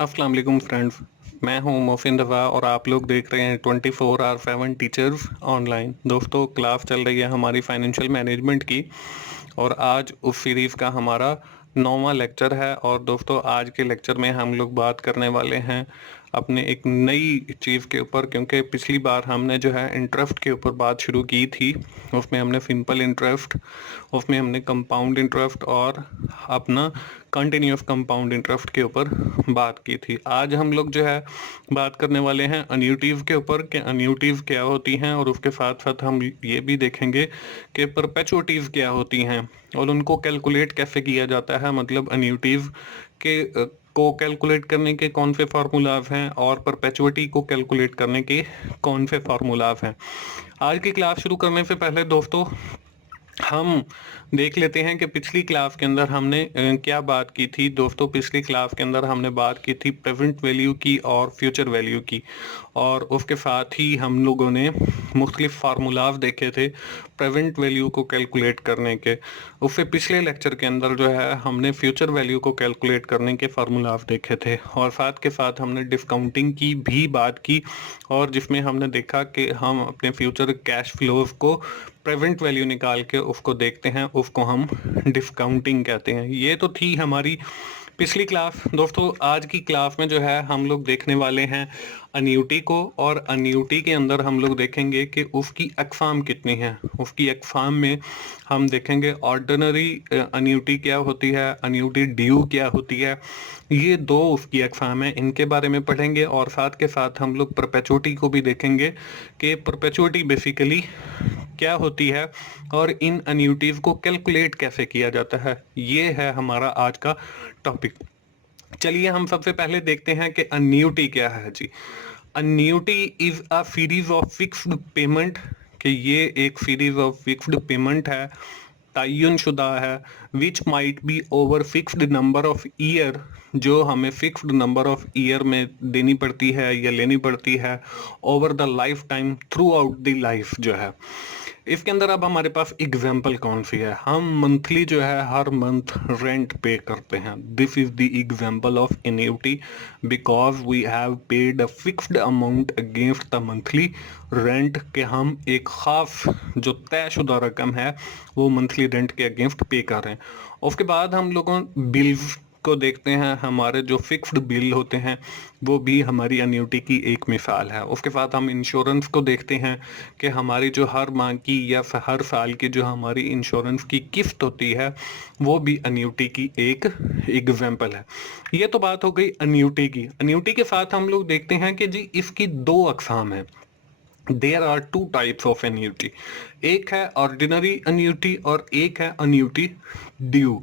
अस्सलाम वालेकुम फ्रेंड्स। मैं हूं मोहसिन रज़ा और आप लोग देख रहे हैं 24/7 टीचर्स ऑनलाइन। दोस्तों, क्लास चल रही है हमारी फाइनेंशियल मैनेजमेंट की और आज उस सीरीज़ का हमारा 9वां लेक्चर है। और दोस्तों, आज के लेक्चर में हम लोग बात करने वाले हैं अपने एक नई चीज़ के ऊपर, क्योंकि पिछली बार हमने जो है इंटरेस्ट के ऊपर बात शुरू की थी। उसमें हमने सिंपल इंटरेस्ट, उसमें हमने कंपाउंड इंटरेस्ट और अपना कंटिन्यूस कंपाउंड इंटरेस्ट के ऊपर बात की थी। आज हम लोग जो है बात करने वाले हैं अन्यूटीज के ऊपर कि अन्यूटीज क्या होती हैं, और उसके साथ साथ हम ये भी देखेंगे कि परपेचुइटीज क्या होती हैं और उनको कैलकुलेट कैसे किया जाता है। मतलब अन्यूटीज के को कैलकुलेट करने के कौन से फार्मूलाज हैं और परपेचुइटी को कैलकुलेट करने के कौन से फार्मूलाज हैं। आज की क्लास शुरू करने से पहले दोस्तों, हम देख लेते हैं कि पिछली क्लास के अंदर हमने क्या बात की थी। दोस्तों, पिछली क्लास के अंदर हमने बात की थी प्रेजेंट वैल्यू की और फ्यूचर वैल्यू की, और उसके साथ ही हम लोगों ने मुख्तलिफ फार्मूलाज देखे थे प्रेजेंट वैल्यू को कैलकुलेट करने के। उससे पिछले लेक्चर के अंदर जो है हमने फ्यूचर वैल्यू को कैलकुलेट करने के फार्मूलाज देखे थे, और साथ के साथ हमने डिस्काउंटिंग की भी बात की, और जिसमें हमने देखा कि हम अपने फ्यूचर कैश फ्लोज को प्रेजेंट वैल्यू निकाल के उसको देखते हैं, उसको हम डिस्काउंटिंग कहते हैं। ये तो थी हमारी पिछली क्लास। दोस्तों, आज की क्लास में जो है हम लोग देखने वाले हैं अन्यूटी को, और अन्यूटी के अंदर हम लोग देखेंगे कि उसकी अकसाम कितनी है। उसकी अकसाम में हम देखेंगे ऑर्डिनरी अन्यूटी क्या होती है, अन्यूटी ड्यू क्या होती है। ये दो उसकी अकसाम है, इनके बारे में पढ़ेंगे, और साथ के साथ हम लोग परपेचुइटी को भी देखेंगे कि परपेचुइटी बेसिकली क्या होती है और इन अन्यूटीज को कैलकुलेट कैसे किया जाता है। ये है हमारा आज का टॉपिक। चलिए हम सबसे पहले देखते हैं कि अन्यूटी क्या है जी। Annuity is a series of fixed payment, कि ये एक सीरीज ऑफ फिक्स्ड पेमेंट है, तयन शुदा है, which might be over fixed number of year, जो हमें फिक्स्ड नंबर ऑफ ईयर में देनी पड़ती है या लेनी पड़ती है over the life time, through out the life जो है। इसके अंदर अब हमारे पास एग्जाम्पल कौन सी है। हम मंथली जो है हर मंथ रेंट पे करते हैं। This is the example of annuity, because we have paid a fixed amount against the monthly rent, के हम एक खास जो तयशुदा रकम है वो मंथली रेंट के अगेंस्ट पे कर रहे हैं। उसके बाद हम लोगों बिल्स को देखते हैं। हमारे जो फिक्स्ड बिल होते हैं वो भी हमारी अन्यूटी की एक मिसाल है। उसके साथ हम इंश्योरेंस को देखते हैं कि हमारी जो हर माह की या हर साल की जो हमारी इंश्योरेंस की किस्त होती है वो भी अन्यूटी की एक एग्जाम्पल है। ये तो बात हो गई अन्यूटी की। अन्यूटी के साथ हम लोग देखते हैं कि जी इसकी दो अकसाम है। There are two types of annuity. एक है ऑर्डिनरी अन्यूटी और एक है अन्यूटी ड्यू।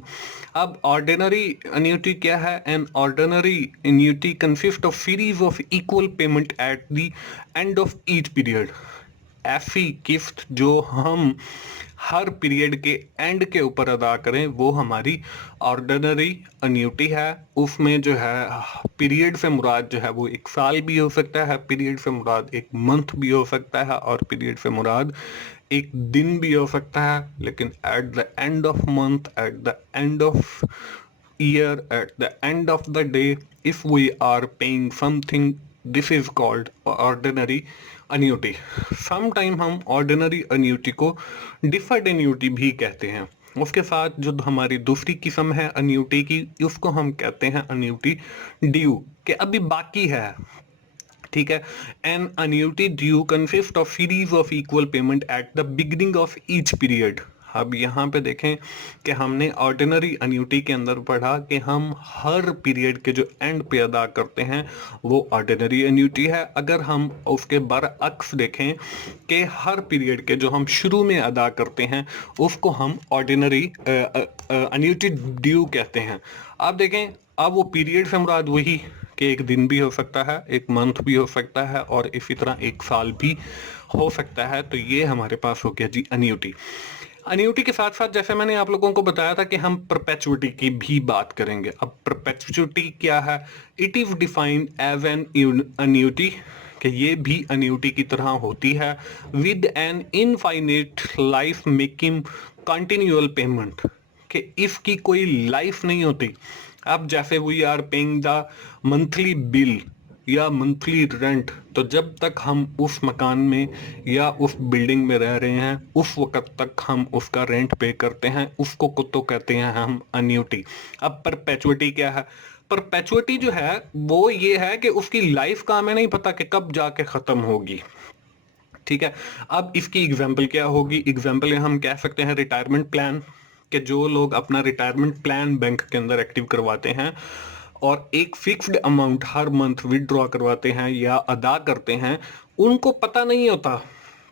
अब ऑर्डिनरी अन्यूटी क्या है? An ordinary annuity consist of series of equal payment at the end of each period. ऐसी किस्त जो हम हर पीरियड के एंड के ऊपर अदा करें वो हमारी ऑर्डिनरी अन्यूटी है। उसमें जो है पीरियड से मुराद जो है वो एक साल भी हो सकता है, पीरियड से मुराद एक मंथ भी हो सकता है, और पीरियड से मुराद एक दिन भी हो सकता है। लेकिन eight the end of month, eight the end of year, at the end of the day, if we are paying something, this is called ordinary annuity. sometime हम ordinary annuity को deferred annuity भी कहते हैं। उसके साथ जो हमारी दूसरी किस्म है annuity की, उसको हम कहते हैं annuity due, के अभी बाकी है। ठीक है। An annuity due consist of series of equal payment at the beginning of each period। अब यहाँ पे देखें कि हमने ऑर्डिनरी अन्यूटी के अंदर पढ़ा कि हम हर पीरियड के जो एंड पे अदा करते हैं वो ऑर्डिनरी अन्यूटी है। अगर हम उसके बरअक्स देखें कि हर पीरियड के जो हम शुरू में अदा करते हैं उसको हम ऑर्डिनरी अन्यूटी ड्यू कहते हैं। आप देखें, अब वो पीरियड से मुराद वही कि एक दिन भी हो सकता है, एक मंथ भी हो सकता है, और इसी तरह एक साल भी हो सकता है। तो ये हमारे पास हो गया जी अन्यूटी। अन्यूटी के साथ साथ जैसे मैंने आप लोगों को बताया था कि हम परपेचुइटी की भी बात करेंगे। अब परपेचुइटी क्या है? It is defined as an annuity, कि ये भी अन्यूटी की तरह होती है, with an infinite life making continual payment, कि इसकी कोई लाइफ नहीं होती, अब जैसे we are paying the monthly bill या मंथली रेंट, तो जब तक हम उस मकान में या उस बिल्डिंग में रह रहे हैं उस वक्त तक हम उसका रेंट पे करते हैं, उसको तो कहते हैं हम अन्यूटी। अब परपेचुइटी क्या है? परपेचुइटी जो है वो ये है कि उसकी लाइफ का हमें नहीं पता कि कब जाके खत्म होगी। ठीक है, अब इसकी एग्जाम्पल क्या होगी? एग्जाम्पल हम कह सकते हैं रिटायरमेंट प्लान, कि जो लोग अपना रिटायरमेंट प्लान बैंक के अंदर एक्टिव करवाते हैं और एक फिक्स्ड अमाउंट हर मंथ विदड्रॉ करवाते हैं या अदा करते हैं, उनको पता नहीं होता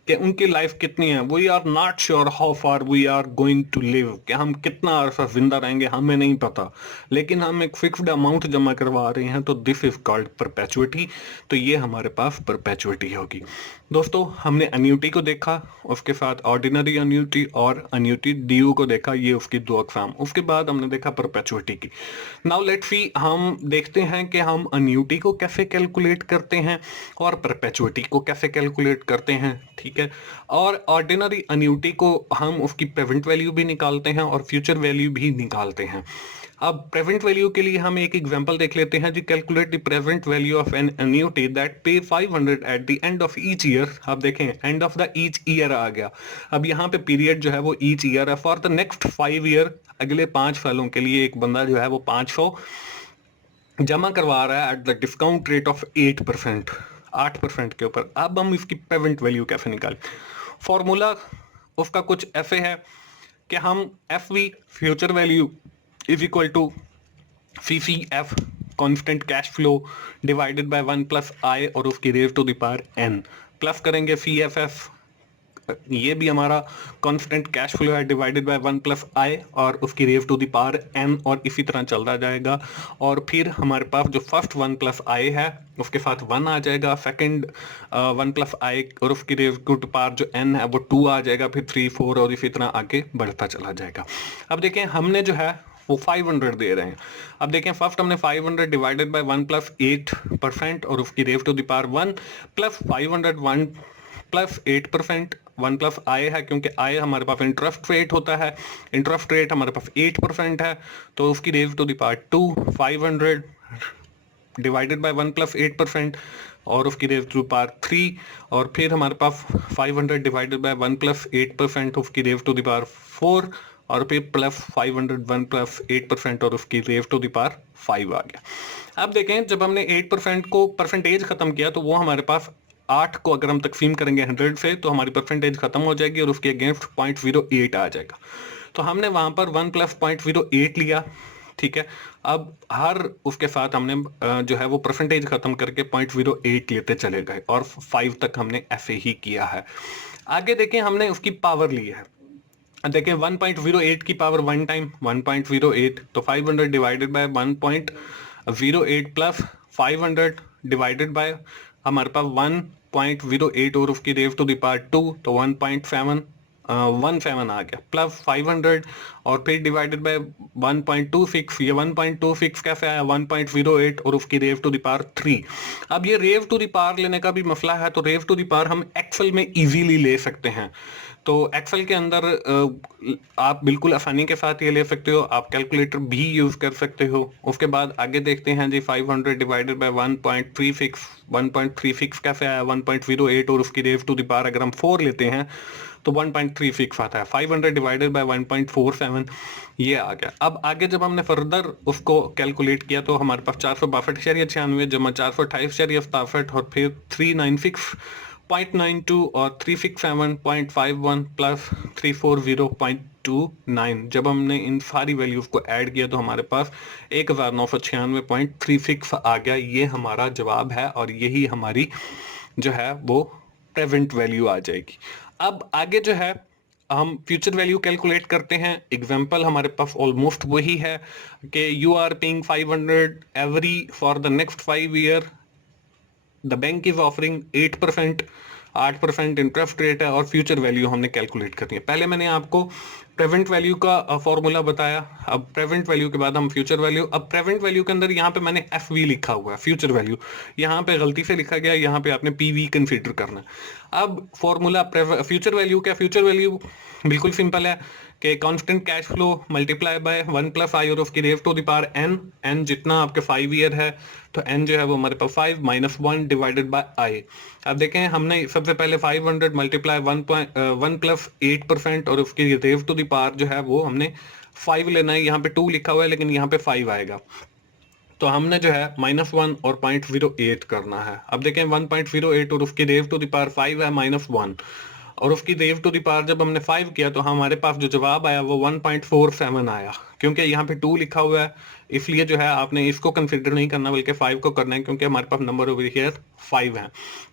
कि उनकी लाइफ कितनी है। We are not sure how far we are going to live, कि हम कितना अरसा जिंदा रहेंगे हमें नहीं पता, लेकिन हम एक फिक्स्ड अमाउंट जमा करवा रहे हैं, तो दिस इज कॉल्ड परपेचुइटी। तो ये हमारे पास परपेचुइटी होगी। दोस्तों, हमने अन्यूटी को देखा, उसके साथ ऑर्डिनरी अन्यूटी और अन्यूटी ड्यू को देखा, ये उसकी दो अकसाम। उसके बाद हमने देखा परपेचुइटी की। नाउ लेट सी, हम देखते हैं कि हम अन्यूटी को कैसे कैलकुलेट करते हैं और परपेचुइटी को कैसे कैलकुलेट करते हैं। ठीक है, और ऑर्डिनरी अन्यूटी को हम उसकी प्रेजेंट वैल्यू भी निकालते हैं और फ्यूचर वैल्यू भी निकालते हैं। अब प्रेजेंट वैल्यू के लिए हम एक एग्जांपल देख लेते हैं जी। Calculate the present value of an annuity that pay 500 at the end of each year. अब देखें, end of the each year आ गया। अब यहाँ पे पीरियड जो है वो ईच ईयर है। फॉर द नेक्स्ट 5 ईयर, अगले 5 सालों के लिए एक बंदा जो है वो 500 जमा करवा रहा है at the discount rate of 8%, 8% के ऊपर। अब हम इसकी प्रेजेंट वैल्यू कैसे निकालें? फॉर्मूला उसका कुछ ऐसे है कि हम F V future value is equal to CCF constant cash flow divided by 1 plus I और उसकी raise to the power n, plus करेंगे CFF, ये भी हमारा कांस्टेंट कैश फ्लो है, डिवाइडेड बाय 1 प्लस आई और उसकी raise to the power n, और इसी तरह चलता जाएगा। और फिर हमारे पास जो फर्स्ट 1 प्लस आई है उसके साथ 1 आ जाएगा, सेकंड 1 प्लस आई और उसकी रेज टू द पावर जो n है वो 2 आ जाएगा, फिर 3 4 और इसी तरह आगे बढ़ता चला जाएगा। अब देखें, हमने जो है वो 500 दे रहे हैं। अब देखें, फर्स्ट हमने 500 डिवाइडेड बाय 1 प्लस 8% और उसकी raise to the power 1 plus 500 1 plus 8%, 1 plus I है क्योंकि आई हमारे पास इंटरेस्ट रेट होता है, इंटरेस्ट रेट हमारे पास 8% है, तो उसकी raise to the power 2 500 divided by 1 plus 8% और उसकी रेज टू पावर 3, और फिर हमारे पास 500 डिवाइडेड बाय 1 प्लस 8% उसकी रेज टू द पावर 4 और फिर प्लस 500 1 प्लस 8% और उसकी रेज टू द पावर 5 आ गया। अब देखें, जब हमने 8% को परसेंटेज खत्म किया तो वो हमारे पास 8 को अगर हम तकसीम करेंगे 100 से तो हमारी परसेंटेज खत्म हो जाएगी और उसके अगेंस्ट 0.08 आ जाएगा। तो हमने वहां पर 1 प्लस 0.08 लिया। ठीक है, अब हर उसके साथ हमने जो है वो परसेंटेज खत्म करके 0.08 लेते चले गए और 5 तक हमने ऐसे ही किया है। आगे देखें, हमने उसकी पावर ली है। देखें, 1.08 की पावर 1 टाइम 1.08, तो 500 divided bye 1.08 plus 500 divided bye हमारे पास 1.08 और उसकी रेज टू द पावर 2, तो 1.17 आ गया, प्लस 500 और फिर डिवाइडेड बाय 1.26। ये 1.26 कैसे आया? 1.08 और उसकी रेज टू द पावर 3। अब ये रेज टू द पावर लेने का भी मसला है, तो रेज टू द पावर हम एक्सेल में इजीली ले सकते हैं। तो एक्सेल के अंदर आप बिल्कुल आसानी के साथ ये ले सकते हो, आप कैलकुलेटर भी यूज कर सकते हो। उसके बाद आगे देखते हैं जी, 500 डिवाइडेड बाय 1.36, 1.36 कैसे आया? 1.08 और उसकी रेज टू द पावर अगर हम 4 लेते हैं तो 1.36 आता है। 500 डिवाइडेड बाय 1.47 ये आ गया। अब आगे जब हमने फर्दर उसको कैलकुलेट किया तो हमारे पास 462.96 जमा 428.67 और फिर 396.92 और 367.51 प्लस 340.29, जब हमने इन सारी वैल्यूज को ऐड किया तो हमारे पास 1996.36 आ गया। ये हमारा जवाब है और यही हमारी जो है वो प्रेजेंट वैल्यू आ जाएगी। अब आगे जो है हम फ्यूचर वैल्यू कैलकुलेट करते हैं। एग्जांपल हमारे पास ऑलमोस्ट वही है कि you are paying 500 every for the next 5 year, the bank is offering 8% interest rate है और फ्यूचर वैल्यू हमने कैलकुलेट करनी है। पहले मैंने आपको प्रेजेंट वैल्यू का फॉर्मूला बताया, अब प्रेजेंट वैल्यू के बाद हम फ्यूचर वैल्यू। अब प्रेजेंट वैल्यू के अंदर यहाँ पे मैंने एफ वी लिखा हुआ है, फ्यूचर वैल्यू यहाँ पे गलती से लिखा गया, यहाँ पे आपने पी वी कंसिडर करना है। अब फॉर्मूला फ्यूचर वैल्यू क्या? फ्यूचर वैल्यू बिल्कुल सिंपल है कि constant cash flow multiply by 1 plus I और उसकी raise to the power N, N जितना आपके 5 ईयर है तो एन जो है वो हमारे पास 5 माइनस 1 डिवाइडेड बाय आई। अब देखें हमने सबसे पहले 500 मल्टीप्लाई 1 प्लस 8% और उसकी रेव टू द पावर जो है वो हमने 5 लेना है। यहाँ पे 2 लिखा हुआ है लेकिन यहाँ पे 5 आएगा, तो हमने जो है -1 और 0.08 करना है। अब देखें 1.08 और उसकी रेव टू द पावर 5 है -1 और उसकी रेव टू द पावर जब हमने 5 किया तो हमारे पास जो जवाब आया वो 1.47 आया। क्योंकि यहाँ पे 2 लिखा हुआ है इसलिए जो है आपने इसको कंसिडर नहीं करना बल्कि 5 को करना है, क्योंकि हमारे पास नंबर ओवर हियर 5 है।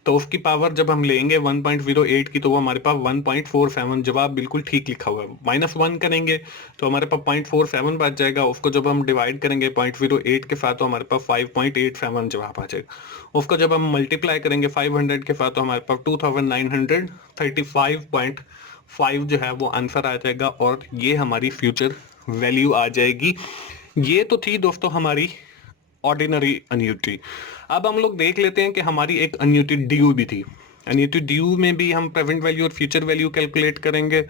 तो उसकी पावर जब हम लेंगे 1.08 की तो वो हमारे पास 1.47, जवाब बिल्कुल ठीक लिखा हुआ है। -1 करेंगे तो हमारे पास 0.47 बच जाएगा, उसको जब हम डिवाइड करेंगे 0.08 के साथ तो हमारे पास 5.87 जवाब आ जाएगा। उसको जब हम मल्टीप्लाई करेंगे 500 के साथ तो हमारे पास 2935.5 जो है वो आंसर आ जाएगा और ये हमारी फ्यूचर वैल्यू आ जाएगी। ये तो थी दोस्तों हमारी ऑर्डिनरी अन्यूटी। अब हम लोग देख लेते हैं कि हमारी एक अन्यूटी ड्यू भी थी। अन्यूटी ड्यू में भी हम प्रेजेंट वैल्यू और फ्यूचर वैल्यू कैलकुलेट करेंगे।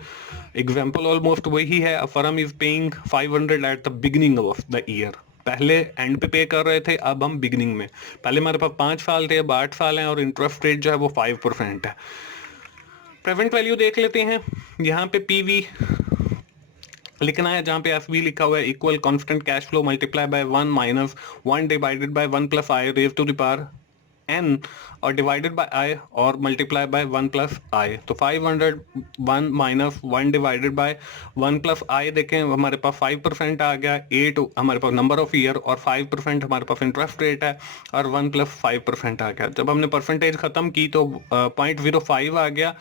एग्जांपल ऑलमोस्ट वही है। A firm is paying 500 at the beginning of the year. पहले एंड पे कर रहे थे, अब हम बिगिनिंग में। पहले हमारे पास 5 साल थे, अब 8 साल हैं और इंटरेस्ट रेट जो है वो 5% है। प्रेजेंट वैल्यू देख लेते हैं। यहाँ पे पीवी लिखना है जहां पे एफ बी लिखा हुआ है equal constant cash flow multiply by 1 minus 1 divided by 1 plus I raise to the power N और डिवाइडेड बाय आई और मल्टीप्लाई बाय 1 प्लस आई। तो 501 minus 1 divided by 1 plus I देखें हमारे पास 5% आ गया, 8 हमारे पास नंबर ऑफ ईयर और 5% हमारे पास interest rate है और 1 प्लस 5% आ गया। जब हमने परसेंटेज खत्म की तो 0.05 आ गया।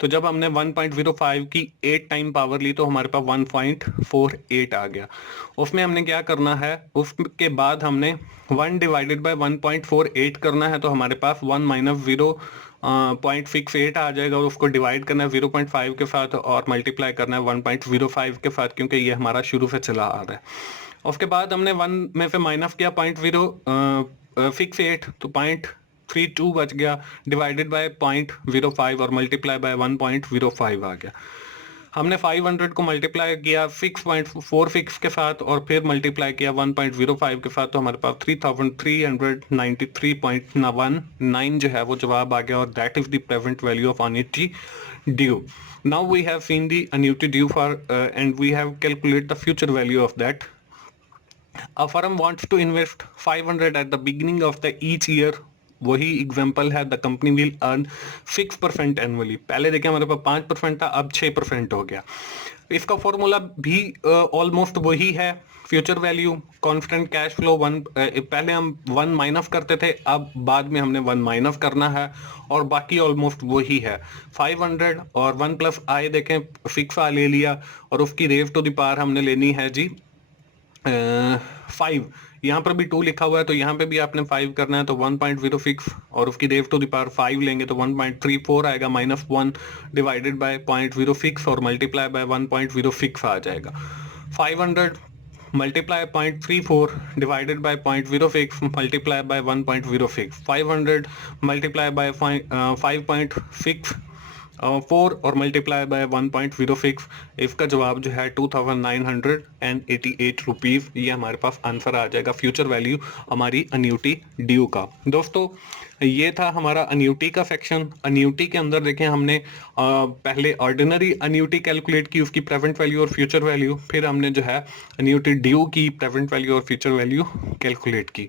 तो जब हमने 1.05 की 8 टाइम पावर ली तो हमारे पास 1.48 आ गया। उसमें हमने क्या करना है, उसके बाद हमने 1 डिवाइडेड बाय 1.48 करना है तो हमारे पास 1 माइनस 0.68 आ जाएगा और उसको डिवाइड करना है 0.5 के साथ और मल्टीप्लाई करना है 1.05 के साथ, क्योंकि ये हमारा शुरू से चला आ रहा है। उसके बाद हमने 1 में से माइनस किया 0.068 तो 0.32 बच गया, डिवाइडेड बाय 0.05 और मल्टीप्लाई बाय 1.05 आ गया। हमने 500 को मल्टीप्लाई किया 6.46 के साथ और फिर मल्टीप्लाई किया 1.05 के साथ तो हमारे पास 3393.19 जो है वो जवाब आ गया और that is the present value of annuity due. Now we have seen the annuity due for and we have calculate the future value of that. A firm wants to invest 500 at the beginning of the each year। वही example है, the company will earn 6% annually. पहले देखें हमारे पास 5% था, अब 6% हो गया। इसका फॉर्मूला भी ऑलमोस्ट वही है। Future value constant cash flow 1, पहले हम 1 माइनस करते थे, अब बाद में हमने 1 माइनस करना है और बाकी ऑलमोस्ट वही है। 500 और 1 प्लस आई देखें 6 आ ले लिया और उसकी रेव टू द पावर हमने लेनी है जी 5। यहाँ पर भी 2 लिखा हुआ है तो यहाँ पे भी आपने 5 करना है तो 1.06 और उसकी रेव टू द पावर 5 लेंगे तो 1.34 आएगा, -1 डिवाइडेड बाय 0.06 और मल्टीप्लाई बाय 1.06 आ जाएगा। 500 multiply 0.34 divided by 0.06 multiply by 1.06, 500 multiply by 5.6 4 और मल्टीप्लाई बाय 1.06, इसका जवाब जो है 2988 रुपीज़, ये हमारे पास आंसर आ जाएगा फ्यूचर वैल्यू हमारी अन्यूटी ड्यू का। दोस्तों ये था हमारा अन्यूटी का सेक्शन। अन्यूटी के अंदर देखें हमने पहले ऑर्डिनरी अन्यूटी कैलकुलेट की, उसकी प्रेजेंट वैल्यू और फ्यूचर वैल्यू, फिर हमने जो है अन्यूटी ड्यू की प्रेजेंट वैल्यू और फ्यूचर वैल्यू कैलकुलेट की।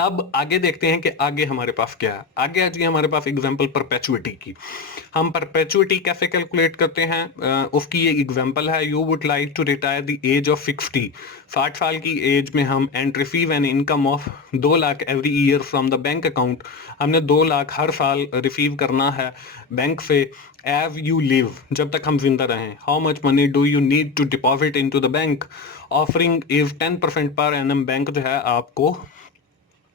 अब आगे देखते हैं कि आगे हमारे पास क्या है। आगे आ जी हमारे पास एग्जांपल परपेचुइटी की। हम परपेचुइटी कैसे कैलकुलेट करते हैं, उसकी ये एग्जांपल है। You would like to retire the age of 60 साल की एज में हम and receive an income of 2 lakh every year from the bank account. हमने 2 लाख हर साल रिसीव करना है बैंक से एज यू लिव, जब तक हम जिंदा रहें। How much money do you need to deposit into the bank. Offering is 10% per annum. Bank जो है आपको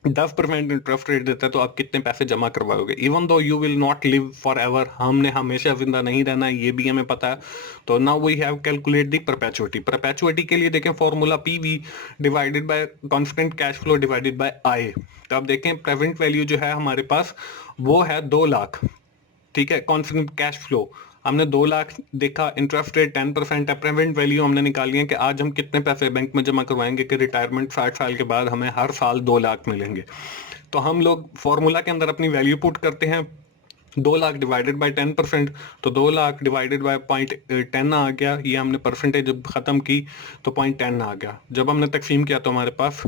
10% इंटरेस्ट रेट देता है तो आप कितने पैसे जमा करवाओगे। Even though you will not live for ever, हमने हमेशा जिंदा नहीं रहना है, ये भी हमें पता है। तो now we have calculate the perpetuity. Perpetuity के लिए देखें formula PV divided by constant cash flow divided by I. तो आप देखें प्रेजेंट वैल्यू जो है हमारे पास वो है 2 लाख, ठीक है, कांस्टेंट कैश फ्लो। हमने 2 लाख देखा, इंटरेस्ट रेट 10% है, प्रेजेंट वैल्यू हमने निकाली है कि आज हम कितने पैसे बैंक में जमा करवाएंगे कि रिटायरमेंट 60 साल के बाद हमें हर साल 2 लाख मिलेंगे। तो हम लोग फॉर्मूला के अंदर अपनी वैल्यू पुट करते हैं, 2 लाख डिवाइडेड बाय 10%, तो 2 लाख डिवाइडेड बाय 0.10 आ गया। ये हमने परसेंटेज जब ख़त्म की तो 0.10 आ गया। जब हमने तकसीम किया तो हमारे पास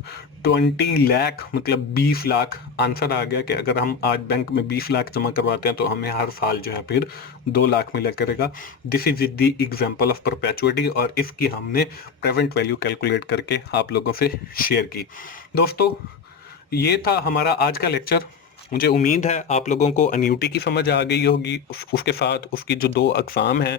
20 लाख मतलब 20 लाख आंसर आ गया कि अगर हम आज बैंक में 20 लाख जमा करवाते हैं तो हमें हर साल जो है फिर 2 लाख मिला करेगा। This is the example of perpetuity, और इसकी हमने प्रेजेंट वैल्यू कैलकुलेट करके आप लोगों से शेयर की। दोस्तों, ये था हमारा आज का लेक्चर। मुझे उम्मीद है आप लोगों को अन्यूटी की समझ आ गई होगी। उसके साथ उसकी जो 2 अक़साम हैं,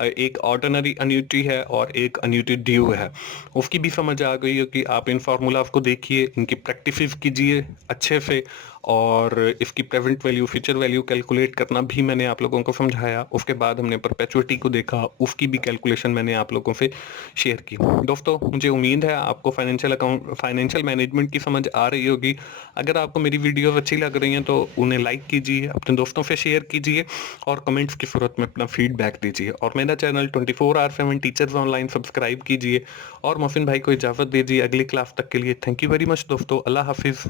एक ऑर्डिनरी अन्यूटी है और एक अन्यूटी ड्यू है, उसकी भी समझ आ गई होगी। आप इन फार्मूलाज को देखिए, इनकी प्रैक्टिस कीजिए अच्छे से, और इसकी present value future value calculate करना भी मैंने आप लोगों को समझाया। उसके बाद हमने परपेचुइटी को देखा, उसकी भी कैलकुलेशन मैंने आप लोगों से शेयर की। दोस्तों, मुझे उम्मीद है आपको फाइनेंशियल मैनेजमेंट की समझ आ रही होगी। अगर आपको मेरी वीडियो अच्छी लग रही हैं तो उन्हें लाइक कीजिए, अपने दोस्तों से शेयर कीजिए, और कमेंट्स की सूरत में अपना फीडबैक दीजिए। और मेरा channel 24R7 teachers online subscribe कीजिए, और मोहसिन भाई को इजाज़त दीजिए अगली क्लास तक के लिए। थैंक यू वेरी मच दोस्तों, अल्लाह हाफिज़।